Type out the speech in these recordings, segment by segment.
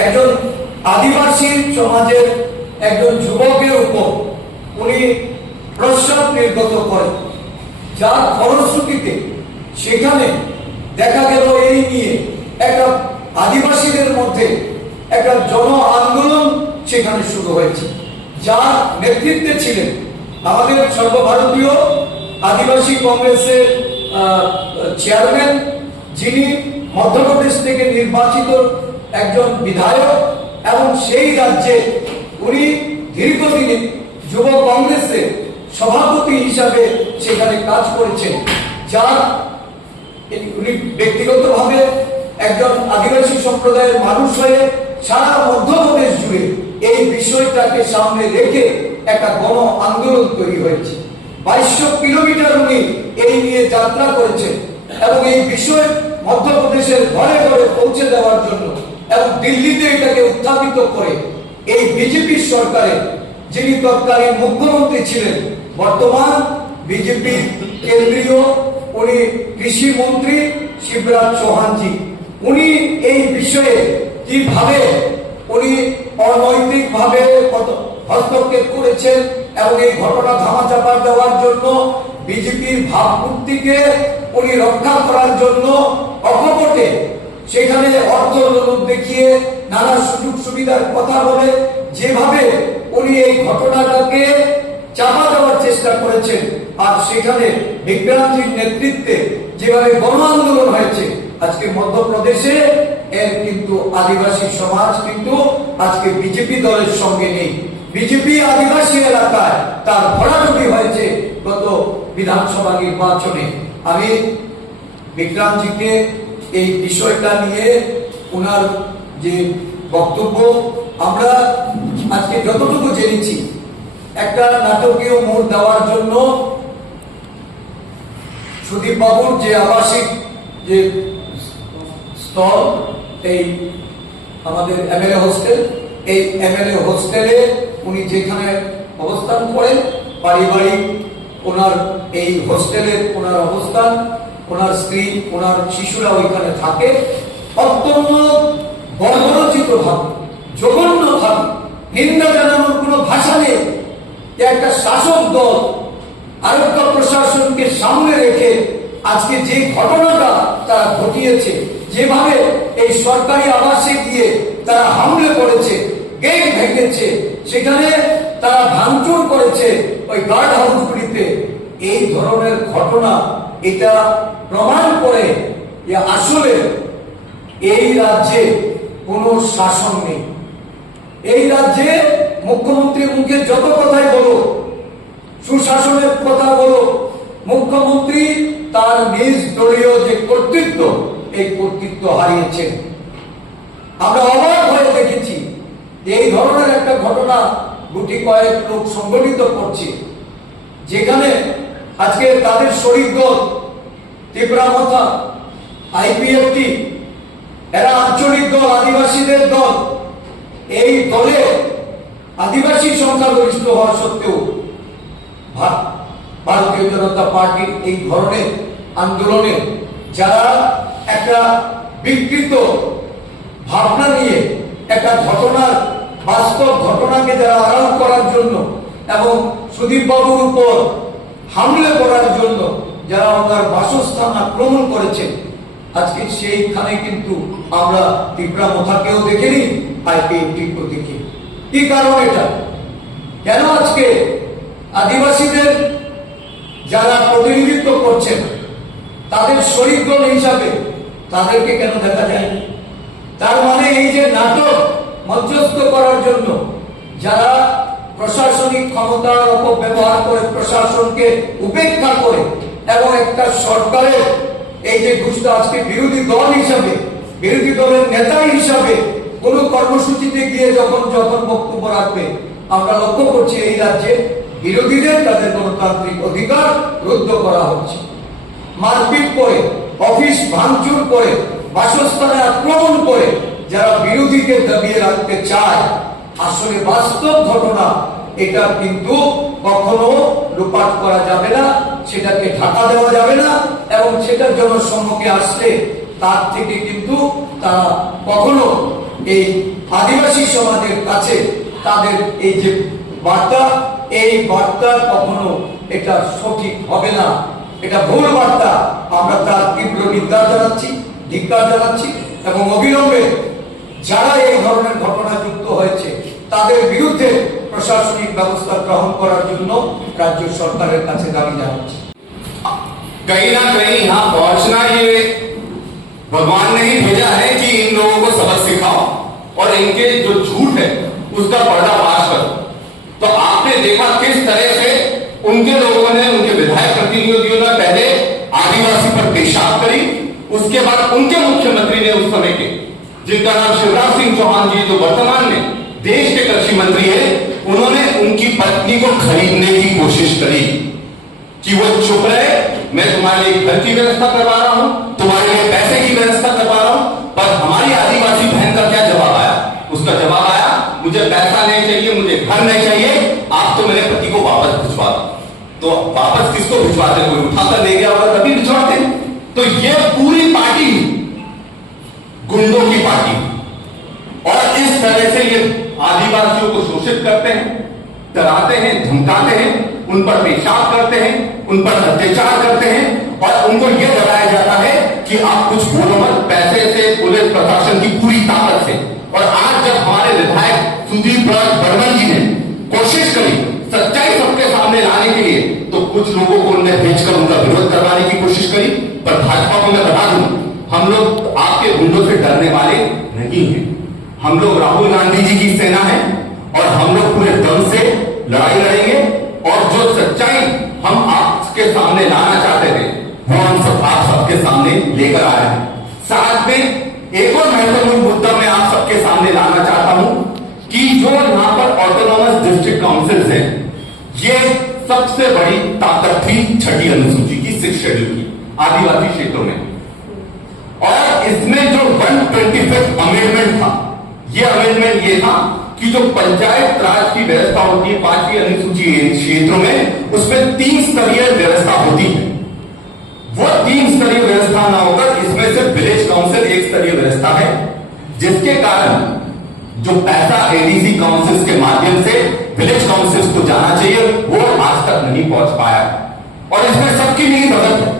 একজন আদিবাসী সমাজের একজন যুবকের উপর উনি প্রস্রাব নির্গত করেন, যার ফলশ্রুতিতে সেখানে দেখা গেল এই নিয়ে একটা আদিবাসীদের মধ্যে একটা জন আন্দোলন সেখানে শুরু হয়েছে, যার নেতৃত্বে ছিলেন আমাদের সর্বভারতীয় আদিবাসী কংগ্রেসের চেয়ারম্যান, যিনি মধ্যপ্রদেশ থেকে নির্বাচিত একজন বিধায়ক, এবং সেই রাজ্যে উনি দীর্ঘদিন যুব কংগ্রেসের সভাপতি হিসাবে সেখানে কাজ করেছেন, যার উনি ব্যক্তিগতভাবে একজন আদিবাসী সম্প্রদায়ের মানুষ হয়ে সারা মধ্যপ্রদেশ জুড়ে এই বিষয়টাকে সামনে রেখে একটা গণ আন্দোলন তৈরি হয়েছে। 2200 কিলোমিটার উনি এই নিয়ে যাত্রা করেছেন এবং এই বিষয় মধ্যপ্রদেশের ঘরে ঘরে পৌঁছে দেওয়ার জন্য এবং দিল্লিতে এটাকে উত্থাপিত করে এই বিজেপি সরকারের যিনি তৎকালীন মুখ্যমন্ত্রী ছিলেন, বর্তমান বিজেপি কেন্দ্রীয় উনি কৃষি মন্ত্রী শিবরাজ চৌহানজি, উনি এই বিষয়ে কিভাবে উনি অনৈতিক ভাবে হস্তক্ষেপ করেছেন এবং এই ঘটনা ধামাচাপা দেওয়ার জন্য বিজেপির ভাবমূর্তিকে উনি রক্ষা করার জন্য অকপটে সেখানে অর্থ লোভ দেখিয়ে নানা সুযোগ সুবিধার কথা বলে যেভাবে উনি এই ঘটনাটাকে চাপা দেওয়ার চেষ্টা করেছেন, আর সেখানে বিক্রান্তির নেতৃত্বে যেভাবে গণ আন্দোলন হয়েছে আজকে মধ্যপ্রদেশে, এর কিন্তু আদিবাসী সমাজ কিন্তু আজকে বিজেপি দলের সঙ্গে নেই। বিজেপি আদিবাসী এলাকায় তার ভরাডুবি হয়েছে গত বিধানসভা নির্বাচনে। আমি বিক্রান্তজিকে এই বিষয়টা নিয়ে ওনার যে বক্তব্য আমরা আজকে যতটুকু জেনেছি, একটা নাটকীয় মোড় দেওয়ার জন্য সুদীপ বাবুর যে আবাসিক যে স্থল, এই আমাদের এমএলএ হোস্টেল, এই এমএলএ হোস্টেলে উনি যেখানে অবস্থান করেন, পারিবারিক ওনার এই হোস্টেলের ওনার অবস্থান, ওনার স্ত্রী ওনার শিশুরা ওইখানে থাকে, অত্যন্ত বর্বরচিত ভাবে, জঘন্য ভাবে, নিন্দা জানানোর কোনো ভাষা নেই। একটা শাসক দল আরেকটা প্রশাসনকে সামনে রেখে আজকে যে ঘটনাটা তারা ঘটিয়েছে, যেভাবে এই সরকারি আবাসে গিয়ে তারা হামলে করেছে, গেট ভেঙেছে, সেখানে তারা ভাঙচুর করেছে ওই গার্ড হাউসগুলিতে, এই ধরনের ঘটনা এটা প্রমাণ করে যে আসলে এই রাজ্যে কোনো শাসন নেই। এই রাজ্যে মুখ্যমন্ত্রীর মুখে যত কথাই বলো, সুশাসনের কথা বলো, মুখ্যমন্ত্রী তার নিজ দলীয় যে কর্তৃত্ব, এই কর্তৃত্ব হারিয়েছেন। আমরা অবাক হয়ে দেখেছি এই ধরনের একটা ঘটনা গুটি কয়েক লোক সংগঠিত করছে, যেখানে আজকে তাদের শরিক দল ত্রিপুরামথা, আইপিএফটি, এরা আঞ্চলিক দল, আদিবাসীদের দল, এই দলে আদিবাসী সংখ্যাগরিষ্ঠ হওয়া সত্ত্বেও ভারতীয় জনতা পার্টির এই ধরনের আন্দোলনে যারা একটা বিকৃত ভাবনা নিয়ে একটা ঘটনার বাস্তব ঘটনাকে যারা আড়াল করার জন্য এবং সুদীপ বাবুর উপর হামলে করার জন্য যারা ওনার বাসস্থান আক্রমণ করেছেন, আজকে সেইখানে কিন্তু আমরা ত্রিপুরামথাকেও দেখিনি, আইপিএফটিকেও দেখি। কি কারণ এটা? কেন আজকে আদিবাসীদের যারা প্রতিনিধিত্ব করছেন তাদের শরিক দল হিসাবে তাদেরকে কেন দেখা যায়? তার মানে এই যে নাটক মধ্যস্থ করার জন্য যারা প্রশাসনিক ক্ষমতার অপব্যবহার করে, প্রশাসনকে উপেক্ষা করে এবং একটা সরকারের এই যে ঘোষণা আজকে বিরোধী দল হিসাবে, বিরোধী দলের নেতা হিসাবে কোন কর্মসূচিতে গিয়ে যখন বক্তব্য রাখবে, আমরা লক্ষ্য করছি এই রাজ্যে বিরোধীদের তাদের গণতান্ত্রিক অধিকার রুদ্ধ করা হচ্ছে। মারপিট করে, অফিস ভাঙচুর করে, বাসস্থানে আক্রমণ করে যারা বিরোধীকে দাবিয়ে রাখতে চায়, আসলে বাস্তব ঘটনা এটা কিন্তু কখনো লোপাট করা যাবে না, সেটাকে ঢাকা দেওয়া যাবে না, এবং সেটার জন্য সম্মুখে আসলে তার থেকে কিন্তু তারা কখনো এই আদিবাসী সমাজের কাছে তাদের এই যে বার্তা, এই বার্তা কখনো এটা সঠিক হবে না, এটা ভুল বার্তা। আমরা তার তীব্র নিন্দা জানাচ্ছি, ধিক্কার জানাচ্ছি এবং অবিলম্বে যারা এই ধরনের ঘটনা যুক্ত হয়েছে তাদের বিরুদ্ধে প্রশাসনিক ব্যবস্থা গ্রহণ করার জন্য রাজ্য সরকারের কাছে দাবি জানাচ্ছি। कहीं ना कहीं यहाँ पहुंचना ये भगवान ने ही भेजा है कि इन लोगों को सबक सिखाओ और इनके जो झूठ है उसका पर्दाफाश करो। तो आपने देखा किस तरह से उनके लोगों ने, उनके विधायक प्रतिनिधियों ने पहले आदिवासी पर पेशाब करी, उसके बाद उनके मुख्यमंत्री ने उस समय के, जिनका नाम शिवराज सिंह चौहान जी, जो वर्तमान में देश के कृषि मंत्री है, उन्होंने उनकी पत्नी को खरीदने की कोशिश करी कि वो चुप रहे, मैं तुम्हारे लिए घर की व्यवस्था करवा रहा हूं, तुम्हारे लिए पैसे की व्यवस्था करवा रहा हूं। पर हमारी आदिवासी बहन का क्या जवाब आया? उसका जवाब आया, मुझे पैसा नहीं चाहिए, मुझे घर नहीं चाहिए, आप तो मेरे पति को वापस भिजवा दो। तो वापस किसको भिजवाते? कोई उठाकर ले गया होगा तभी भिजवाते। तो ये पूरी पार्टी गुंडों की पार्टी, और इस तरह से ये आदिवासियों को शोषित करते हैं, डराते हैं, धमकाते हैं, उन पर पेशाब करते हैं, उन पर अत्याचार करते हैं, और उनको यह डराया जाता है कि आप कुछ बोलो मत, पैसे से, पुलिस प्रशासन की पूरी ताकत से। और आज जब हमारे विधायक सुदीप बर्मन जी ने कोशिश करी सच्चाई सबके सामने लाने के लिए, तो कुछ लोगों को उन्हें भेजकर उनका विरोध करवाने की कोशिश करी। पर भाजपा को मैं बता दूं, हम लोग आपके गुंडों से डरने वाले नहीं हैं। हम लोग राहुल गांधी जी की सेना है और हम लोग पूरे दम से लड़ाई लड़ेंगे, और जो सच्चाई हम आपके सामने लाना चाहते थे वो हम सब आप सबके सामने लेकर आ रहे हैं। साथ में एक और महत्वपूर्ण मुद्दा मैं आप सबके सामने लाना चाहता हूं कि जो यहाँ पर ऑटोनॉमस डिस्ट्रिक्ट काउंसिल है, ये सबसे बड़ी ताकत थी छठी अनुसूची की, 6 शेड्यूल की आदिवासी क्षेत्रों में। और इसमें जो 125th अमेंडमेंट था, ये अमेंडमेंट ये था कि जो पंचायत राज की व्यवस्था होती है 5वीं अनुसूची क्षेत्रों में, उसमें 3 स्तरीय व्यवस्था होती है। वो 3 स्तरीय व्यवस्था ना होकर इसमें से विलेज काउंसिल 1 स्तरीय व्यवस्था है, जिसके कारण जो पैसा एडीसी काउंसिल्स के माध्यम से विलेज काउंसिल्स को जाना चाहिए वो आज तक नहीं पहुंच पाया। और इसमें सबकी नहीं बदल है,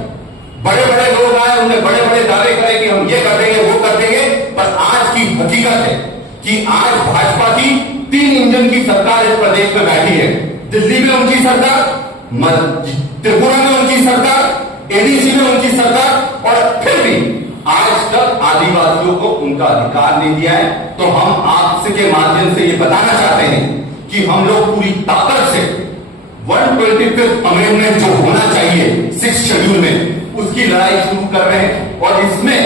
बड़े बड़े लोग आए, उन्हें बड़े बड़े दावे करे कि हम ये कर देंगे, वो कर देंगे, पर आज की हकीकत है कि आज भाजपा की 3 इंजन की सरकार इस प्रदेश में बैठी है। दिल्ली में उनकी सरकार, त्रिपुरा में उनकी सरकार, एडीसी में उनकी सरकार, और फिर भी आज तक आदिवासियों को उनका अधिकार नहीं दिया है। तो हम आपसे के माध्यम से ये बताना चाहते हैं कि हम लोग पूरी ताकत से 125th अमेंडमेंट जो होना चाहिए 6 शेड्यूल में, उसकी लड़ाई शुरू कर रहे हैं। और इसमें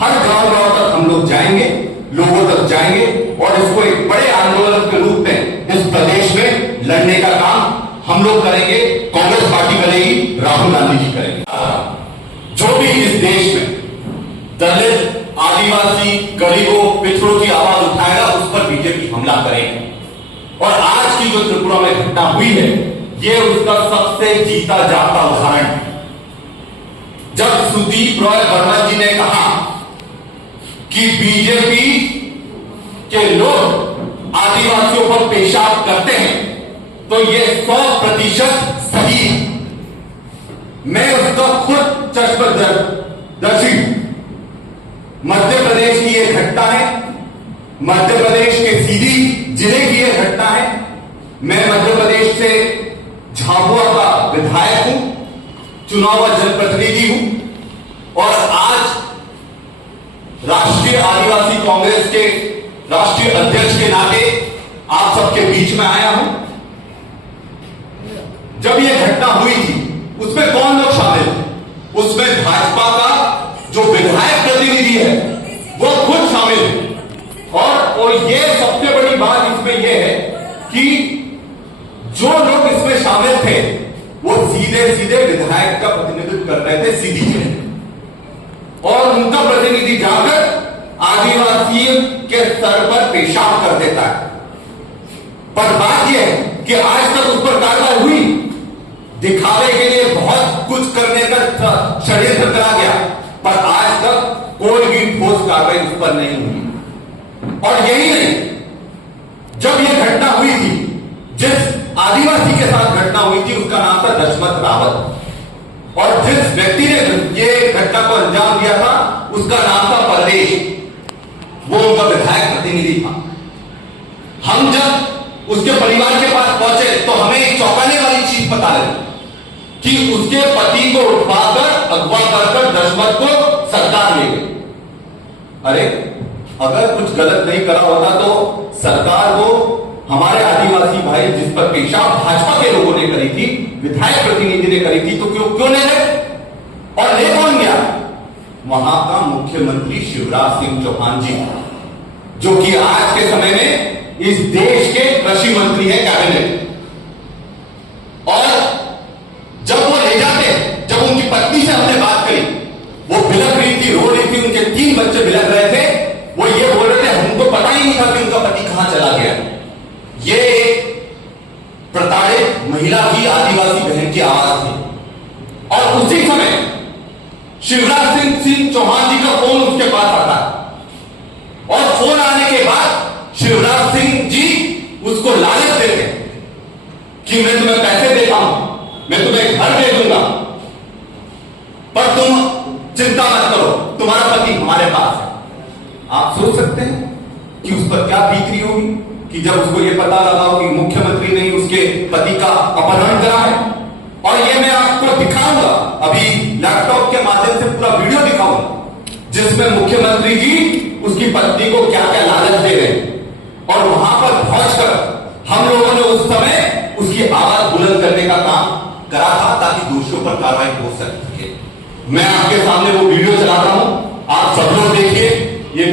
हर गांव तक हम लोग जाएंगे, लोगों तक जाएंगे, और इसको एक बड़े आंदोलन के रूप में इस प्रदेश में लड़ने का काम हम लोग करेंगे। कांग्रेस पार्टी करेगी, राहुल गांधी जी करेंगे। जो भी इस देश में दलित, आदिवासी, गरीबों, पिछड़ों की आवाज उठाएगा, उस पर बीजेपी हमला करेगी। और आज की जो त्रिपुरा में घटना हुई है, ये उसका सबसे जीता जागता उदाहरण है। जब सुदीप रॉय बर्मन जी ने कहा कि बीजेपी के लोग आदिवासियों पर पेशाब करते हैं, तो ये 100% सही है। मैं उसका खुद चश्मदर्शी, मध्य प्रदेश की यह घटना है, मध्य प्रदेश के सीधी जिले की यह घटना है। मैं मध्य प्रदेश से झाबुआ का विधायक हूं, चुनाव जनप्रतिनिधि हूं, और आज राष्ट्रीय आदिवासी कांग्रेस के राष्ट्रीय अध्यक्ष के नाते आप सबके बीच में आया हूं। जब यह घटना हुई थी, उसमें कौन लोग शामिल थे? उसमें भाजपा का जो विधायक प्रतिनिधि है वो खुद शामिल है। और ये सबसे बड़ी बात इसमें यह है कि जो लोग इसमें शामिल थे वो सीधे सीधे विधायक का प्रतिनिधित्व कर रहे थे सीधी जिले, और उनका प्रतिनिधि जाकर आदिवासी के स्तर पर पेशाब कर देता है। पर बात यह है कि आज तक उस पर कार्रवाई हुई, दिखावे के लिए बहुत कुछ करने का षड्यंत्र करा गया, पर आज तक कोई भी ठोस कार्रवाई उस पर नहीं हुई। और यही नहीं, जब यह घटना हुई थी, जिस आदिवासी के साथ घटना हुई थी उसका नाम था दशमत रावत, और जिस व्यक्ति ने ये घटना को अंजाम दिया था उसका नाम था परदेश, वो उनका विधायक प्रतिनिधि था। हम जब उसके परिवार के पास पहुंचे तो हमें एक चौंकाने वाली चीज पता लगी कि उसके पति को उठवाकर अगवा कर दशमत को सरकार ले गई। अरे अगर कुछ गलत नहीं करा होता तो सरकार को हमारे आदिवासी भाई जिस पर पेशाब भाजपा के लोगों ने करी थी, विधायक प्रतिनिधि ने करी थी, तो क्यों ले गए? और ले कौन गया? वहां का मुख्यमंत्री शिवराज सिंह चौहान जी, जो कि आज के समय में इस देश के कृषि मंत्री हैं कैबिनेट। और जब वो ले जाते, जब उनकी पत्नी से हमने बात करी, वो बिलख रही थी, रो रही थी, उनके 3 बच्चे बिलख रहे थे, वो ये बोल रहे थे हमको पता ही नहीं था कि उनका पति कहां चला गया। ये एक प्रताड़ित महिला की, आदिवासी बहन की आवाज थी। और उसी समय शिवराज सिंह चौहान जी का फोन उसके पास आता है, और फोन आने के बाद शिवराज सिंह जी उसको लालच देते कि मैं तुम्हें पैसे देता हूं, मैं तुम्हें घर दे दूंगा, पर तुम चिंता मत करो, तुम्हारा पति हमारे पास है। आप सोच सकते हैं कि उस पर क्या बीत रही होगी कि जब उसको यह पता लगा कि मुख्यमंत्री ने उसके पति का अपहरण करा है। और ये मैं आपको दिखाऊंगा, अभी लैपटॉप के माध्यम से पूरा वीडियो दिखाऊंगा, जिसमें मुख्यमंत्री जी उसकी पत्नी को क्या क्या लालच दे रहे हैं। और वहां पर पहुंचकर हम लोगों ने उस समय उसकी आवाज बुलंद करने का काम करा था ताकि दोषियों पर कार्रवाई हो सके। मैं आपके सामने वो वीडियो चलाता हूं, आप सब लोग देखिए। ये